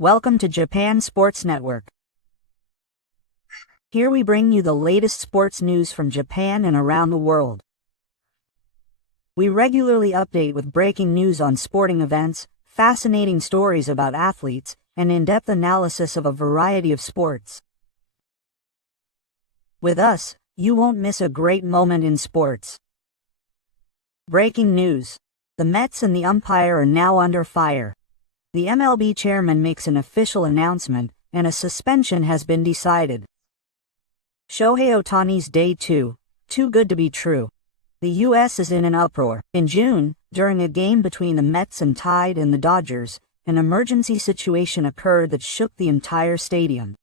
Welcome to Japan Sports Network. Here we bring you the latest sports news from Japan and around the world. We regularly update with breaking news on sporting events, fascinating stories about athletes, and in-depth analysis of a variety of sports. With us, you won't miss a great moment in sports. Breaking news. The Mets and the umpire are now under fire. The MLB chairman makes an official announcement, and a suspension has been decided. Shohei Ohtani's day two, too good to be true. The U.S. is in an uproar. In June, during a game between the Mets and Tide and the Dodgers, an emergency situation occurred that shook the entire stadium.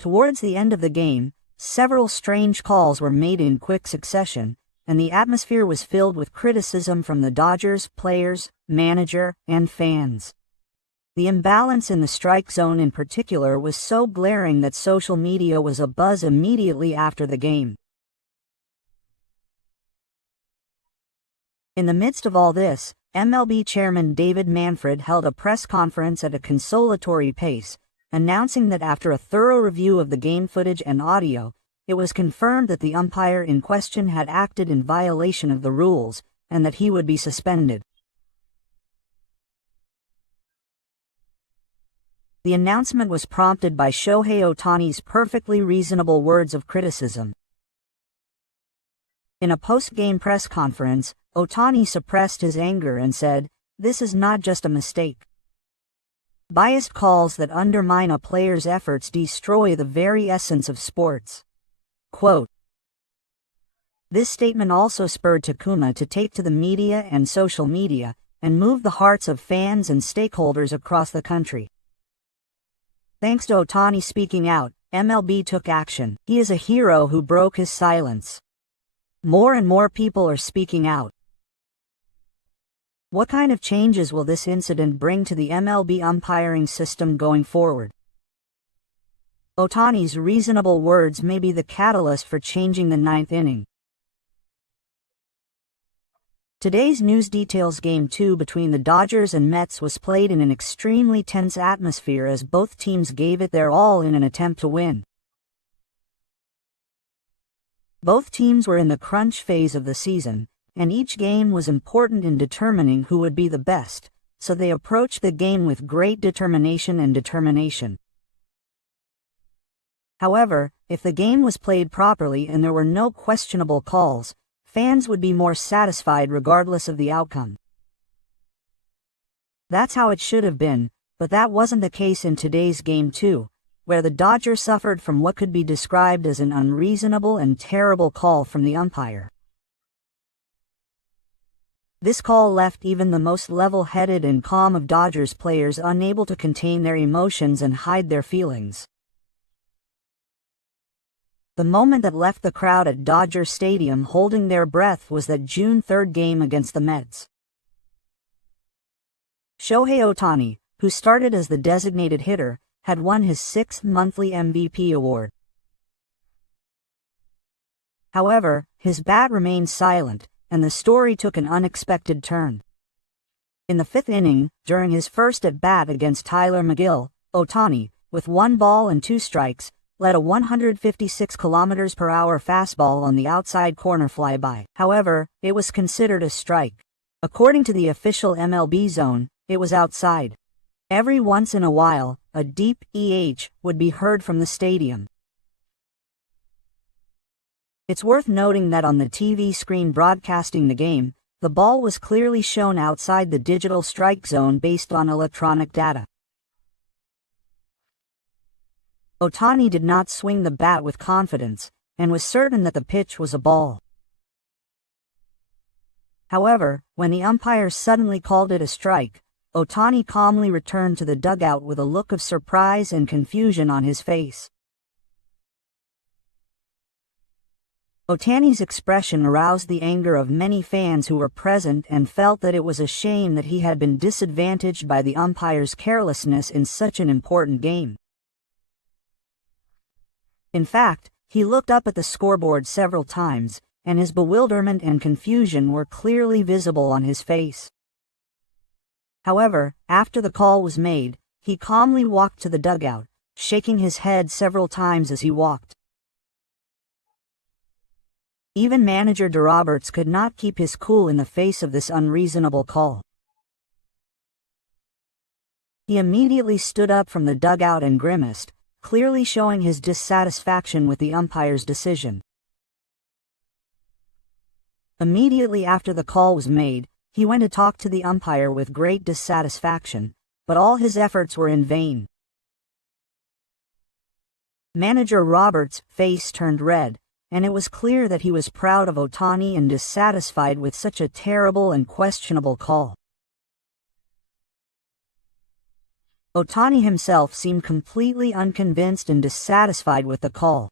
Towards the end of the game, several strange calls were made in quick succession, and the atmosphere was filled with criticism from the Dodgers, players, manager, and fans. The imbalance in the strike zone in particular was so glaring that social media was abuzz immediately after the game. In the midst of all this, MLB chairman David Manfred held a press conference at a consolatory pace, announcing that after a thorough review of the game footage and audio, it was confirmed that the umpire in question had acted in violation of the rules, and that he would be suspended. The announcement was prompted by Shohei Ohtani's perfectly reasonable words of criticism. In a post-game press conference, Ohtani suppressed his anger and said, "This is not just a mistake. Biased calls that undermine a player's efforts destroy the very essence of sports." Quote. This statement also spurred Takuma to take to the media and social media, and move the hearts of fans and stakeholders across the country. Thanks to Ohtani speaking out, MLB took action. He is a hero who broke his silence. More and more people are speaking out. What kind of changes will this incident bring to the MLB umpiring system going forward? Ohtani's reasonable words may be the catalyst for changing the ninth inning. Today's news details Game 2 between the Dodgers and Mets was played in an extremely tense atmosphere as both teams gave it their all in an attempt to win. Both teams were in the crunch phase of the season, and each game was important in determining who would be the best, so they approached the game with great determination. However, if the game was played properly and there were no questionable calls, fans would be more satisfied regardless of the outcome. That's how it should have been, but that wasn't the case in today's Game 2, where the Dodgers suffered from what could be described as an unreasonable and terrible call from the umpire. This call left even the most level-headed and calm of Dodgers players unable to contain their emotions and hide their feelings. The moment that left the crowd at Dodger Stadium holding their breath was that June 3rd game against the Mets. Shohei Ohtani, who started as the designated hitter, had won his 6th monthly MVP award. However, his bat remained silent, and the story took an unexpected turn. In the 5th inning, during his first at-bat against Tyler McGill, Ohtani, with 1 ball and 2 strikes, led a 156 km/h fastball on the outside corner flyby. However, it was considered a strike. According to the official MLB zone, it was outside. Every once in a while, a deep EH would be heard from the stadium. It's worth noting that on the TV screen broadcasting the game, the ball was clearly shown outside the digital strike zone based on electronic data. Ohtani did not swing the bat with confidence, and was certain that the pitch was a ball. However, when the umpire suddenly called it a strike, Ohtani calmly returned to the dugout with a look of surprise and confusion on his face. Ohtani's expression aroused the anger of many fans who were present and felt that it was a shame that he had been disadvantaged by the umpire's carelessness in such an important game. In fact, he looked up at the scoreboard several times, and his bewilderment and confusion were clearly visible on his face. However, after the call was made, He calmly walked to the dugout, shaking his head several times as he walked. Even manager DeRoberts could not keep his cool in the face of this unreasonable call. He immediately stood up from the dugout and grimaced, clearly showing his dissatisfaction with the umpire's decision. Immediately after the call was made, he went to talk to the umpire with great dissatisfaction, but all his efforts were in vain. Manager Roberts' face turned red, and it was clear that he was proud of Ohtani and dissatisfied with such a terrible and questionable call. Ohtani himself seemed completely unconvinced and dissatisfied with the call.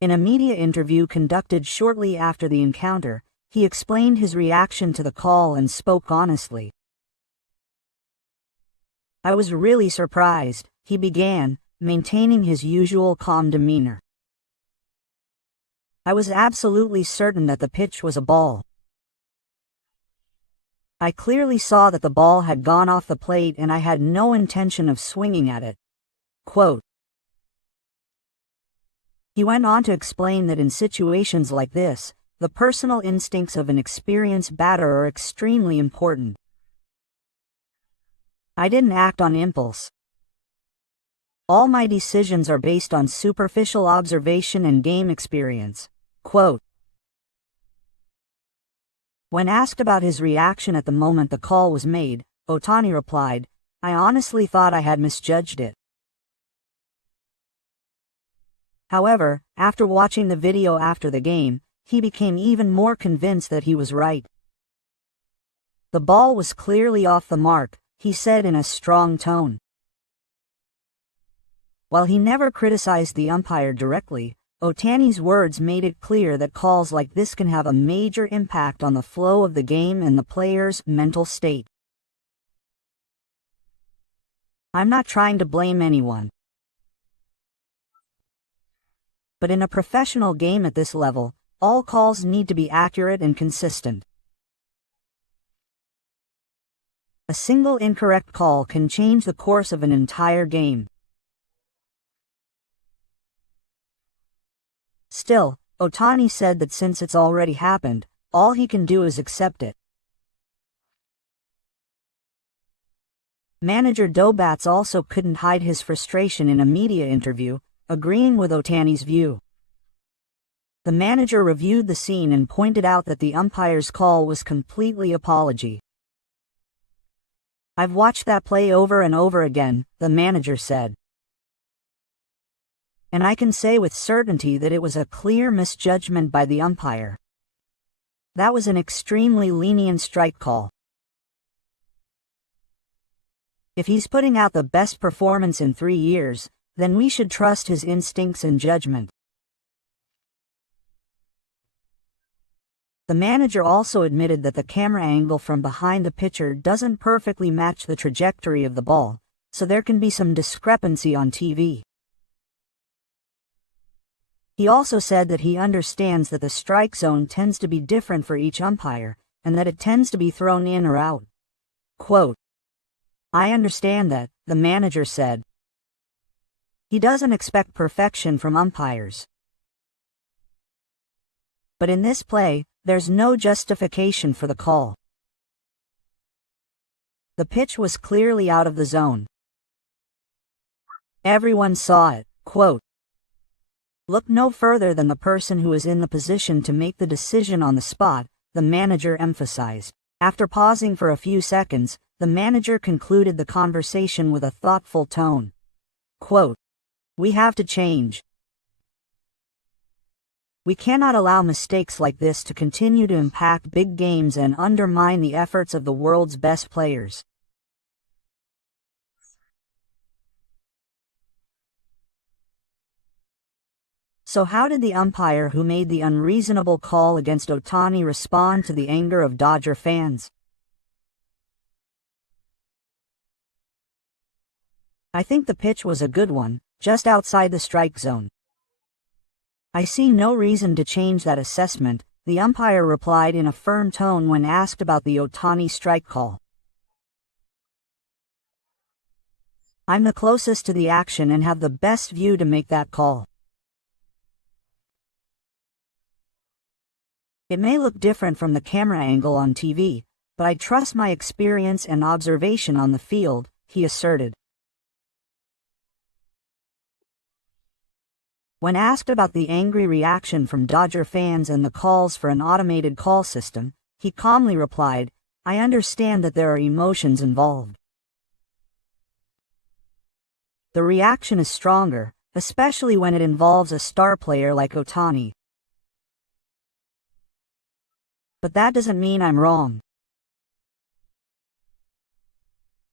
In a media interview conducted shortly after the encounter, he explained his reaction to the call and spoke honestly. "I was really surprised," he began, maintaining his usual calm demeanor. "I was absolutely certain that the pitch was a ball. I clearly saw that the ball had gone off the plate and I had no intention of swinging at it." Quote. He went on to explain that in situations like this, the personal instincts of an experienced batter are extremely important. "I didn't act on impulse. All my decisions are based on superficial observation and game experience." Quote. When asked about his reaction at the moment the call was made, Ohtani replied, "I honestly thought I had misjudged it." However, after watching the video after the game, he became even more convinced that he was right. "The ball was clearly off the mark," he said in a strong tone. While he never criticized the umpire directly, Ohtani's words made it clear that calls like this can have a major impact on the flow of the game and the player's mental state. "I'm not trying to blame anyone. But in a professional game at this level, all calls need to be accurate and consistent. A single incorrect call can change the course of an entire game." Still, Ohtani said that since it's already happened, all he can do is accept it. Manager DeRoberts also couldn't hide his frustration in a media interview, agreeing with Ohtani's view. The manager reviewed the scene and pointed out that the umpire's call was completely apology. "I've watched that play over and over again," the manager said. "And I can say with certainty that it was a clear misjudgment by the umpire. That was an extremely lenient strike call. If he's putting out the best performance in 3 years, then we should trust his instincts and judgment." The manager also admitted that the camera angle from behind the pitcher doesn't perfectly match the trajectory of the ball, so there can be some discrepancy on TV. He also said that he understands that the strike zone tends to be different for each umpire, and that it tends to be thrown in or out. Quote, "I understand that," the manager said. He doesn't expect perfection from umpires. But in this play, there's no justification for the call. The pitch was clearly out of the zone. Everyone saw it. Quote, "Look no further than the person who is in the position to make the decision on the spot," the manager emphasized. After pausing for a few seconds, the manager concluded the conversation with a thoughtful tone. Quote, "We have to change. We cannot allow mistakes like this to continue to impact big games and undermine the efforts of the world's best players." So how did the umpire who made the unreasonable call against Ohtani respond to the anger of Dodger fans? "I think the pitch was a good one, just outside the strike zone. I see no reason to change that assessment," the umpire replied in a firm tone when asked about the Ohtani strike call. I'm the closest to the action and have the best view to make that call. It may look different from the camera angle on TV, but I trust my experience and observation on the field, he asserted. When asked about the angry reaction from Dodger fans and the calls for an automated call system, he calmly replied, "I understand that there are emotions involved. The reaction is stronger, especially when it involves a star player like Ohtani. But that doesn't mean I'm wrong."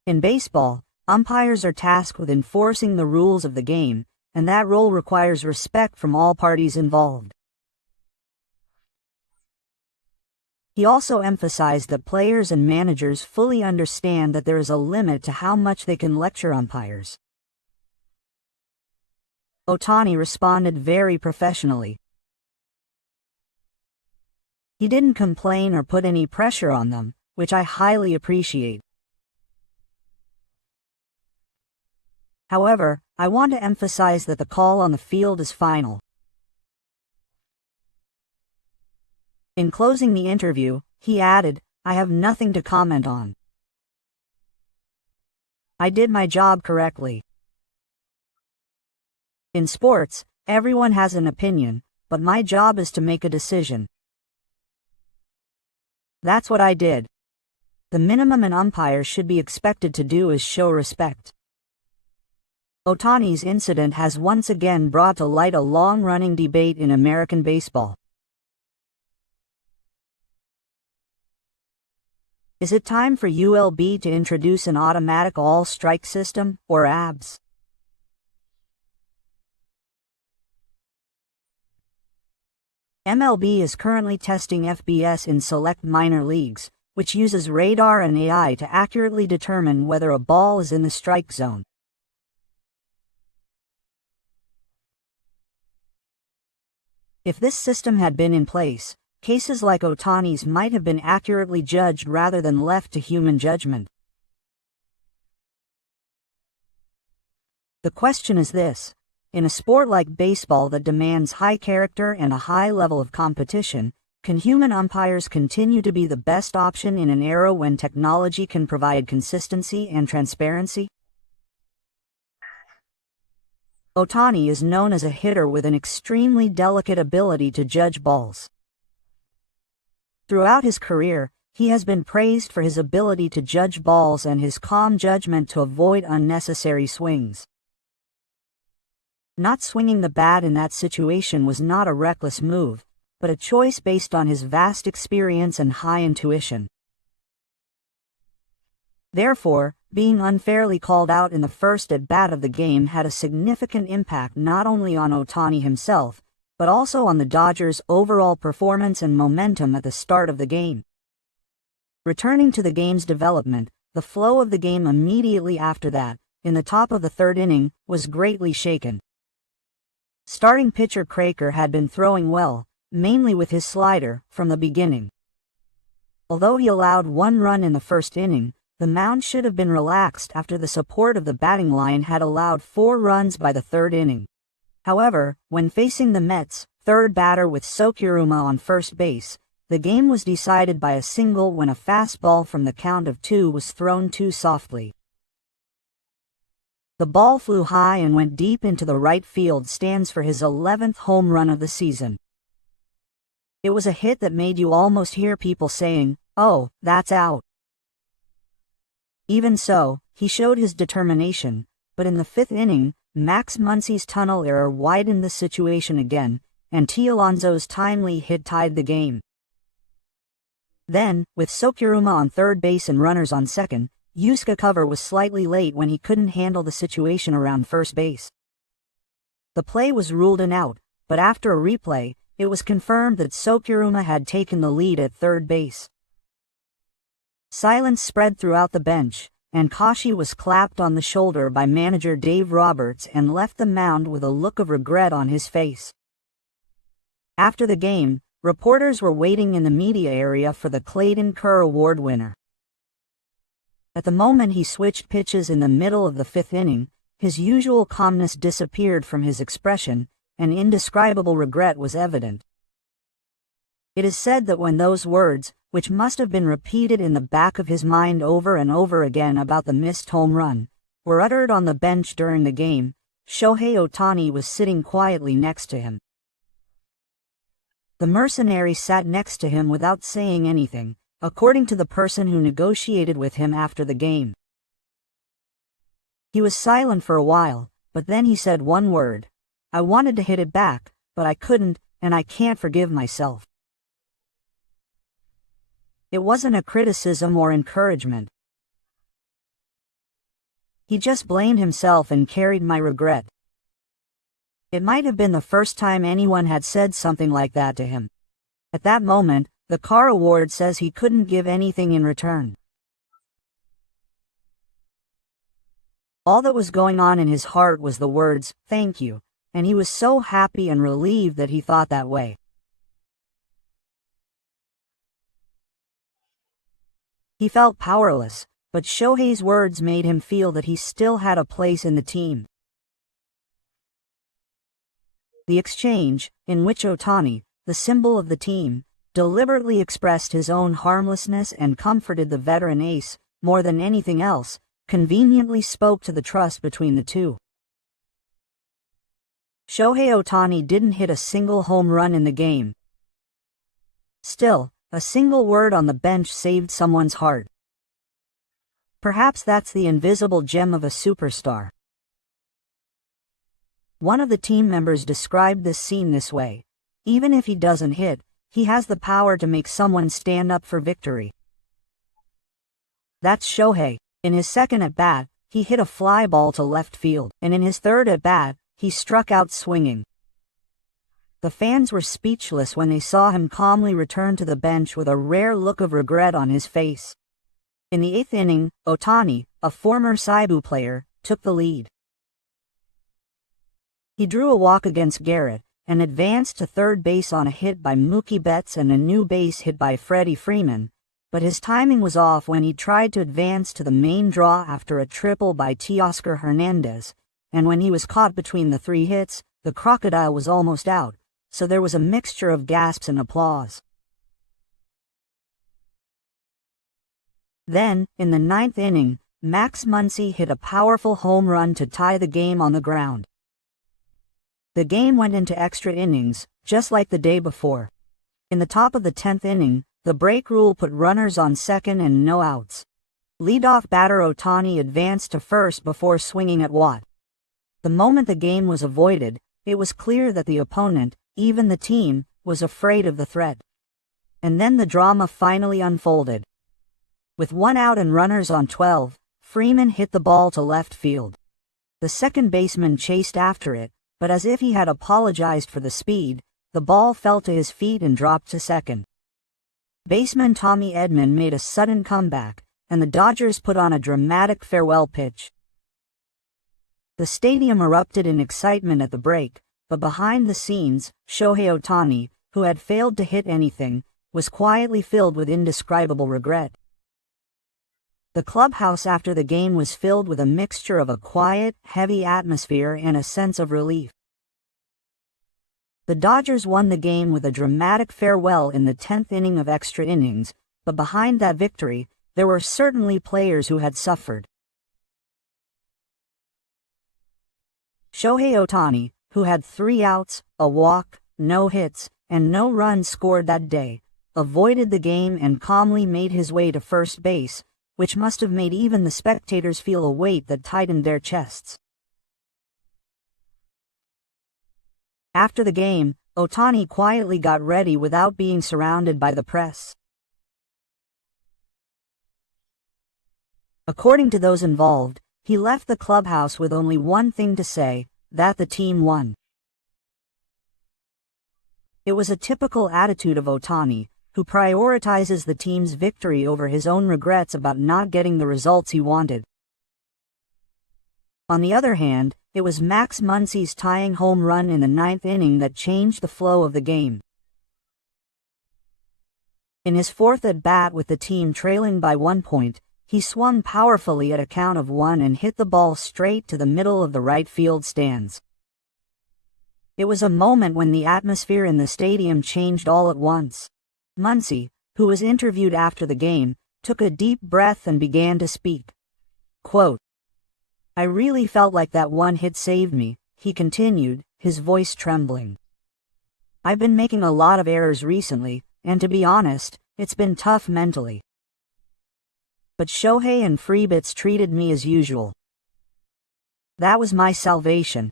In baseball, umpires are tasked with enforcing the rules of the game, and that role requires respect from all parties involved. He also emphasized that players and managers fully understand that there is a limit to how much they can lecture umpires. Ohtani responded very professionally. He didn't complain or put any pressure on them, which I highly appreciate. However, I want to emphasize that the call on the field is final. In closing the interview, he added, "I have nothing to comment on. I did my job correctly." In sports, everyone has an opinion, but my job is to make a decision. That's what I did. The minimum an umpire should be expected to do is show respect. Ohtani's incident has once again brought to light a long-running debate in American baseball. Is it time for ULB to introduce an automatic all-strike system, or ABS? MLB is currently testing FBS in select minor leagues, which uses radar and AI to accurately determine whether a ball is in the strike zone. If this system had been in place, cases like Ohtani's might have been accurately judged rather than left to human judgment. The question is this: in a sport like baseball that demands high character and a high level of competition, can human umpires continue to be the best option in an era when technology can provide consistency and transparency? Ohtani is known as a hitter with an extremely delicate ability to judge balls. Throughout his career, he has been praised for his ability to judge balls and his calm judgment to avoid unnecessary swings. Not swinging the bat in that situation was not a reckless move, but a choice based on his vast experience and high intuition. Therefore, being unfairly called out in the first at-bat of the game had a significant impact not only on Ohtani himself, but also on the Dodgers' overall performance and momentum at the start of the game. Returning to the game's development, the flow of the game immediately after that, in the top of the third inning, was greatly shaken. Starting pitcher Craker had been throwing well, mainly with his slider, from the beginning. Although he allowed one run in the first inning, the mound should have been relaxed after the support of the batting line had allowed 4 runs by the third inning. However, when facing the Mets' third batter with Sokuruma on first base, the game was decided by a single when a fastball from the count of 2 was thrown too softly. The ball flew high and went deep into the right field stands for his 11th home run of the season. It was a hit that made you almost hear people saying, "Oh, that's out." Even so, he showed his determination, but in the 5th inning, Max Muncy's tunnel error widened the situation again, and T. Alonso's timely hit tied the game. Then, with Sokuruma on third base and runners on second, Yusuke cover was slightly late when he couldn't handle the situation around first base. The play was ruled an out, but after a replay, it was confirmed that Sokuruma had taken the lead at third base. Silence spread throughout the bench, and Kashi was clapped on the shoulder by manager Dave Roberts and left the mound with a look of regret on his face. After the game, reporters were waiting in the media area for the Clayton Kerr Award winner. At the moment he switched pitches in the middle of the fifth inning, his usual calmness disappeared from his expression, and indescribable regret was evident. It is said that when those words, which must have been repeated in the back of his mind over and over again about the missed home run, were uttered on the bench during the game, Shohei Ohtani was sitting quietly next to him. The mercenary sat next to him without saying anything, according to the person who negotiated with him after the game. He was silent for a while, but then he said one word. "I wanted to hit it back, but I couldn't, and I can't forgive myself." It wasn't a criticism or encouragement. He just blamed himself and carried my regret. It might have been the first time anyone had said something like that to him. At that moment, the Carr Award says he couldn't give anything in return. All that was going on in his heart was the words, "Thank you," and he was so happy and relieved that he thought that way. He felt powerless, but Shohei's words made him feel that he still had a place in the team. The exchange, in which Ohtani, the symbol of the team, deliberately expressed his own harmlessness and comforted the veteran ace, more than anything else, conveniently spoke to the trust between the two. Shohei Ohtani didn't hit a single home run in the game. Still, a single word on the bench saved someone's heart. Perhaps that's the invisible gem of a superstar. One of the team members described this scene this way: "Even if he doesn't hit, he has the power to make someone stand up for victory." That's Shohei. In his second at-bat, he hit a fly ball to left field, and in his third at-bat, he struck out swinging. The fans were speechless when they saw him calmly return to the bench with a rare look of regret on his face. In the eighth inning, Ohtani, a former Seibu player, took the lead. He drew a walk against Garrett, and advanced to third base on a hit by Mookie Betts and a new base hit by Freddie Freeman, but his timing was off when he tried to advance to the main draw after a triple by Teoscar Hernandez, and when he was caught between the three hits, the crocodile was almost out, so there was a mixture of gasps and applause. Then, in the ninth inning, Max Muncy hit a powerful home run to tie the game on the ground. The game went into extra innings, just like the day before. In the top of the 10th inning, the break rule put runners on second and no outs. Leadoff batter Ohtani advanced to first before swinging at Watt. The moment the game was avoided, it was clear that the opponent, even the team, was afraid of the threat. And then the drama finally unfolded. With one out and runners on 12, Freeman hit the ball to left field. The second baseman chased after it, but as if he had apologized for the speed, the ball fell to his feet and dropped to second. Baseman Tommy Edman made a sudden comeback, and the Dodgers put on a dramatic farewell pitch. The stadium erupted in excitement at the break, but behind the scenes, Shohei Ohtani, who had failed to hit anything, was quietly filled with indescribable regret. The clubhouse after the game was filled with a mixture of a quiet, heavy atmosphere and a sense of relief. The Dodgers won the game with a dramatic farewell in the 10th inning of extra innings, but behind that victory, there were certainly players who had suffered. Shohei Ohtani, who had 3 outs, a walk, no hits, and no runs scored that day, avoided the game and calmly made his way to first base, which must have made even the spectators feel a weight that tightened their chests. After the game, Ohtani quietly got ready without being surrounded by the press. According to those involved, he left the clubhouse with only one thing to say, that the team won. It was a typical attitude of Ohtani, who prioritizes the team's victory over his own regrets about not getting the results he wanted. On the other hand, it was Max Muncy's tying home run in the 9th inning that changed the flow of the game. In his 4th at-bat with the team trailing by 1 point, he swung powerfully at a count of 1 and hit the ball straight to the middle of the right field stands. It was a moment when the atmosphere in the stadium changed all at once. Muncy, who was interviewed after the game, took a deep breath and began to speak. Quote, "I really felt like that one hit saved me," he continued, his voice trembling. "I've been making a lot of errors recently, and to be honest, it's been tough mentally. But Shohei and Freebits treated me as usual. That was my salvation.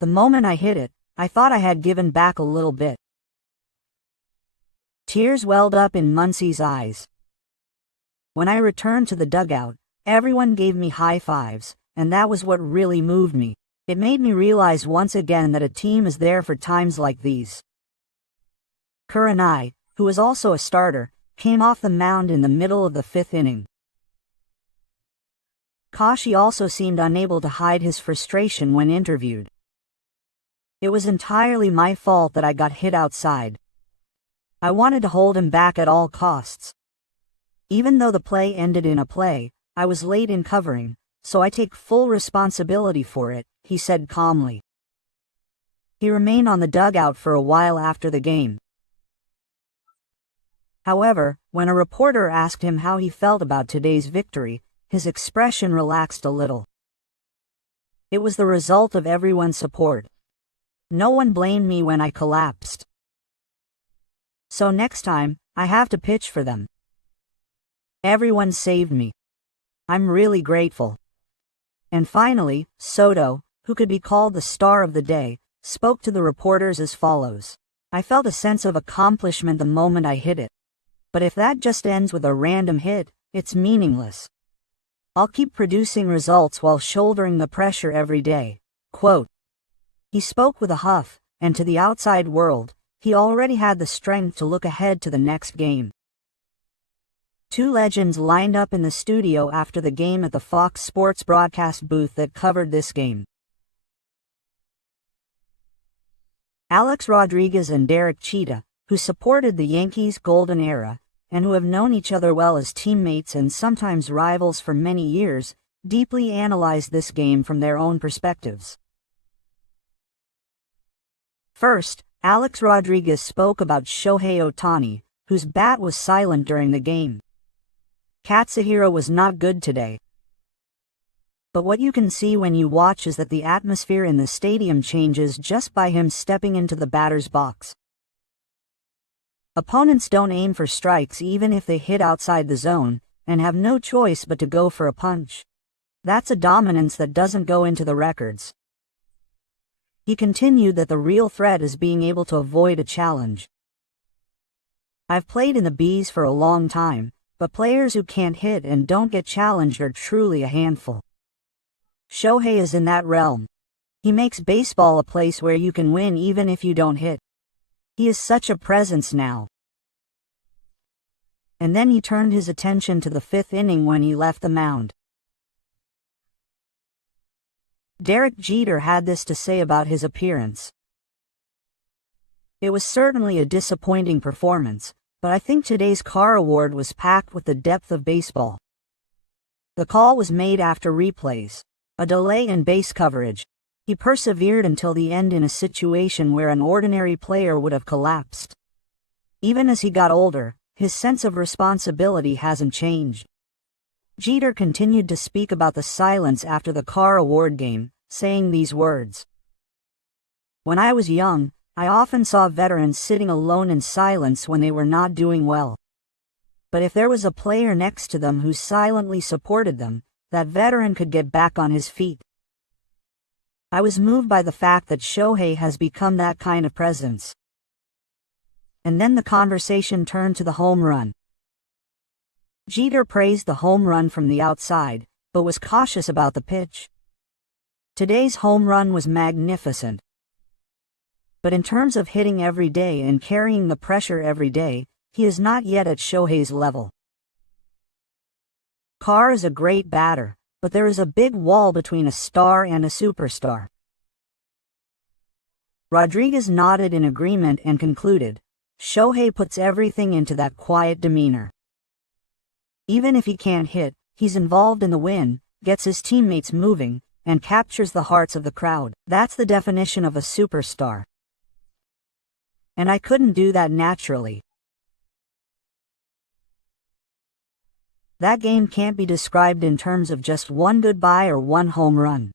The moment I hit it, I thought I had given back a little bit." Tears welled up in Muncy's eyes. "When I returned to the dugout, everyone gave me high fives, and that was what really moved me. It made me realize once again that a team is there for times like these." Kuranai, who was also a starter, came off the mound in the middle of the 5th inning. Kashi also seemed unable to hide his frustration when interviewed. "It was entirely my fault that I got hit outside. I wanted to hold him back at all costs. Even though the play ended in a play, I was late in covering, so I take full responsibility for it," he said calmly. He remained on the dugout for a while after the game. However, when a reporter asked him how he felt about today's victory, his expression relaxed a little. "It was the result of everyone's support. No one blamed me when I collapsed. So next time, I have to pitch for them. Everyone saved me. I'm really grateful." And finally, Soto, who could be called the star of the day, spoke to the reporters as follows. "I felt a sense of accomplishment the moment I hit it. But if that just ends with a random hit, it's meaningless. I'll keep producing results while shouldering the pressure every day." Quote. He spoke with a huff, and to the outside world, he already had the strength to look ahead to the next game. Two legends lined up in the studio after the game at the Fox Sports broadcast booth that covered this game. Alex Rodriguez and Derek Jeter, who supported the Yankees' golden era, and who have known each other well as teammates and sometimes rivals for many years, deeply analyzed this game from their own perspectives. First, Alex Rodriguez spoke about Shohei Ohtani, whose bat was silent during the game. "Katsuhiro was not good today. But what you can see when you watch is that the atmosphere in the stadium changes just by him stepping into the batter's box. Opponents don't aim for strikes even if they hit outside the zone, and have no choice but to go for a punch. That's a dominance that doesn't go into the records." He continued that the real threat is being able to avoid a challenge. "I've played in the Bs for a long time, but players who can't hit and don't get challenged are truly a handful. Shohei is in that realm. He makes baseball a place where you can win even if you don't hit. He is such a presence now." And then he turned his attention to the 5th inning when he left the mound. Derek Jeter had this to say about his appearance. "It was certainly a disappointing performance, but I think today's Carr Award was packed with the depth of baseball. The call was made after replays, a delay in base coverage. He persevered until the end in a situation where an ordinary player would have collapsed. Even as he got older, his sense of responsibility hasn't changed." Jeter continued to speak about the silence after the Carr Award game, saying these words. "When I was young, I often saw veterans sitting alone in silence when they were not doing well. But if there was a player next to them who silently supported them, that veteran could get back on his feet. I was moved by the fact that Shohei has become that kind of presence." And then the conversation turned to the home run. Jeter praised the home run from the outside, but was cautious about the pitch. "Today's home run was magnificent. But in terms of hitting every day and carrying the pressure every day, he is not yet at Shohei's level. Carr is a great batter, but there is a big wall between a star and a superstar." Rodriguez nodded in agreement and concluded, "Shohei puts everything into that quiet demeanor. Even if he can't hit, he's involved in the win, gets his teammates moving, and captures the hearts of the crowd. That's the definition of a superstar. And I couldn't do that naturally. That game can't be described in terms of just one goodbye or one home run.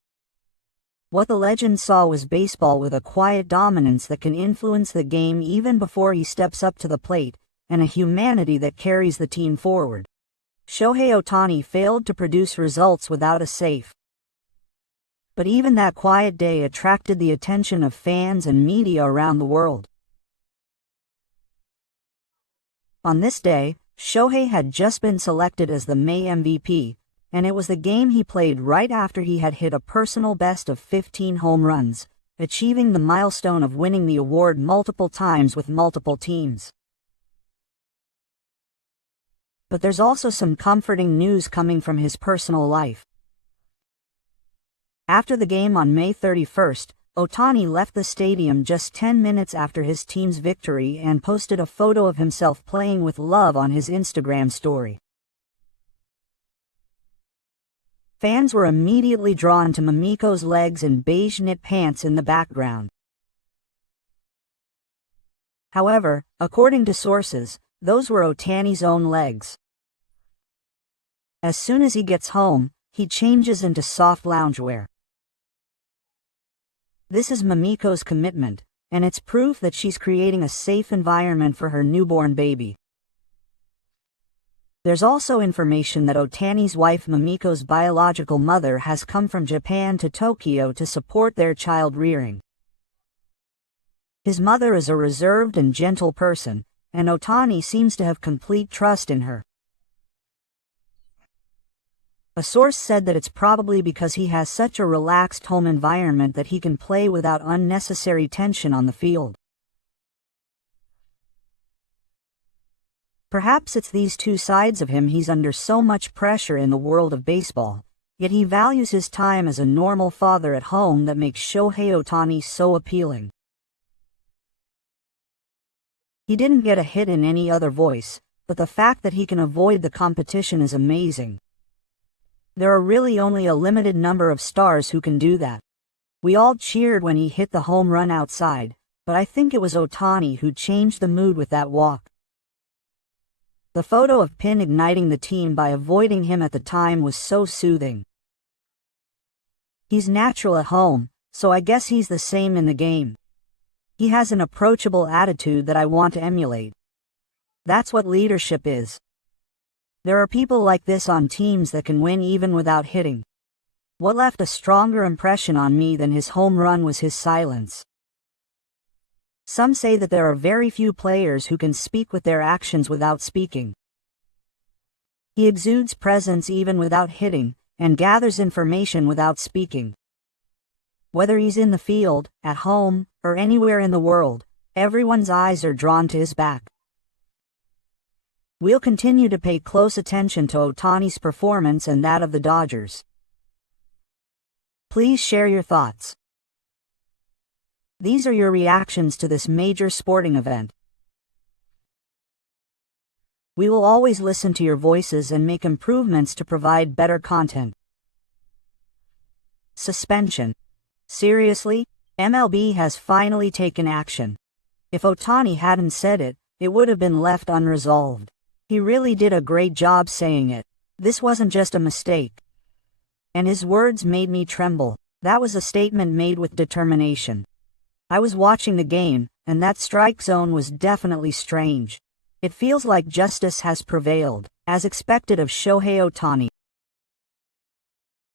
What the legend saw was baseball with a quiet dominance that can influence the game even before he steps up to the plate, and a humanity that carries the team forward. Shohei Ohtani failed to produce results without a safe. But even that quiet day attracted the attention of fans and media around the world. On this day, Shohei had just been selected as the May MVP, and it was the game he played right after he had hit a personal best of 15 home runs, achieving the milestone of winning the award multiple times with multiple teams. But there's also some comforting news coming from his personal life. After the game on May 31st, Ohtani left the stadium just 10 minutes after his team's victory and posted a photo of himself playing with love on his Instagram story. Fans were immediately drawn to Mamiko's legs and beige knit pants in the background. However, according to sources, those were Ohtani's own legs. As soon as he gets home, he changes into soft loungewear. This is Mamiko's commitment, and it's proof that she's creating a safe environment for her newborn baby. There's also information that Ohtani's wife Mamiko's biological mother has come from Japan to Tokyo to support their child rearing. His mother is a reserved and gentle person, and Ohtani seems to have complete trust in her. A source said that it's probably because he has such a relaxed home environment that he can play without unnecessary tension on the field. Perhaps it's these two sides of him he's under so much pressure in the world of baseball, yet he values his time as a normal father at home that makes Shohei Ohtani so appealing. He didn't get a hit in any other voice, but the fact that he can avoid the competition is amazing. There are really only a limited number of stars who can do that. We all cheered when he hit the home run outside, but I think it was Ohtani who changed the mood with that walk. The photo of Pin igniting the team by avoiding him at the time was so soothing. He's natural at home, so I guess he's the same in the game. He has an approachable attitude that I want to emulate. That's what leadership is. There are people like this on teams that can win even without hitting. What left a stronger impression on me than his home run was his silence. Some say that there are very few players who can speak with their actions without speaking. He exudes presence even without hitting, and gathers information without speaking. Whether he's in the field, at home, or anywhere in the world, everyone's eyes are drawn to his back. We'll continue to pay close attention to Ohtani's performance and that of the Dodgers. Please share your thoughts. These are your reactions to this major sporting event. We will always listen to your voices and make improvements to provide better content. Suspension. Seriously? MLB has finally taken action. If Ohtani hadn't said it, it would have been left unresolved. He really did a great job saying it. This wasn't just a mistake. And his words made me tremble. That was a statement made with determination. I was watching the game, and that strike zone was definitely strange. It feels like justice has prevailed, as expected of Shohei Ohtani.